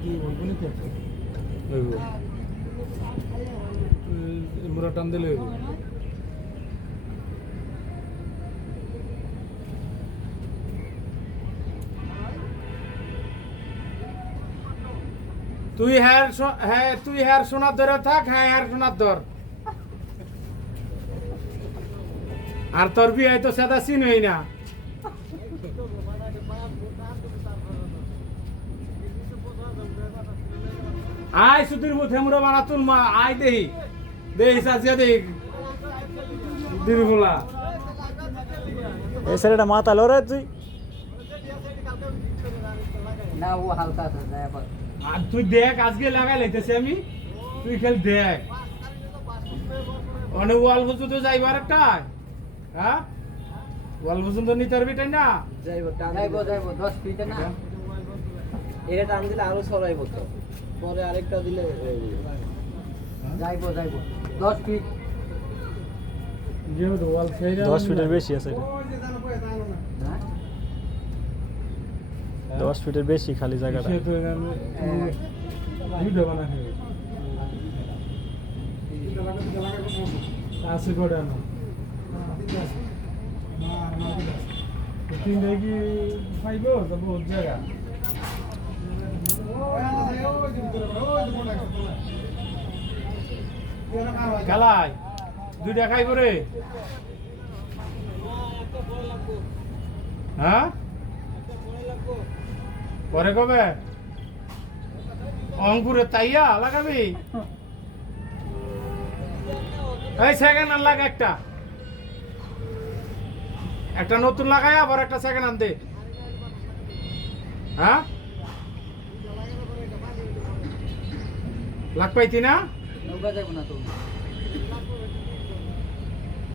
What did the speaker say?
কি বলবো নি তো লইব মুরা টান দিলে হইব তুই হ্যাঁ তুই হ্যার সোনার ধরে থাক হ্যাঁ হ্যার সোনার ধর আর তোর বিয়ে তো সাদা সিন হই না আয় সুতির মুখে মুড়ো বানা তুল মা আয় দেহি দেহি সাজিয়া দেহি দিবি বলা এই ছেলেটা মাথা লড়ে তুই না ও হালকা আছে যায় পার আর তুই দেখ আজকে লাগাই লাইতেছি আমি তুই খেল দেখ অনেক ওয়াল পর্যন্ত যাইবার একটা হ্যাঁ ওয়াল পর্যন্ত নিতে পারবি তাই না যাইবো 10 ফিটে না এটা টান দিলে আরো সরাইবো তো পরে আরেকটা দিলে যাইবো 10 ফিট যেহেতু ওয়াল সেইরা 10 ফিটের বেশি আছে এটা 10 ফিটের বেশি খালি জায়গাটা সে তো ভিডিও বানা হবে আছে কোডা না তিন দেখি পাইবো তো বহুত জায়গা কালাই দুইটা খাইব রে হ্যাঁ পরে কবে অঙ্কুরে তাইয়া লাগাবি এই সেকেন্ড হ্যান্ড লাগা একটা নতুন লাগাই আবার একটা সেকেন্ড হ্যান্ড দে হ্যাঁ লাগ পাইতি না নৌকা যাইবো না তো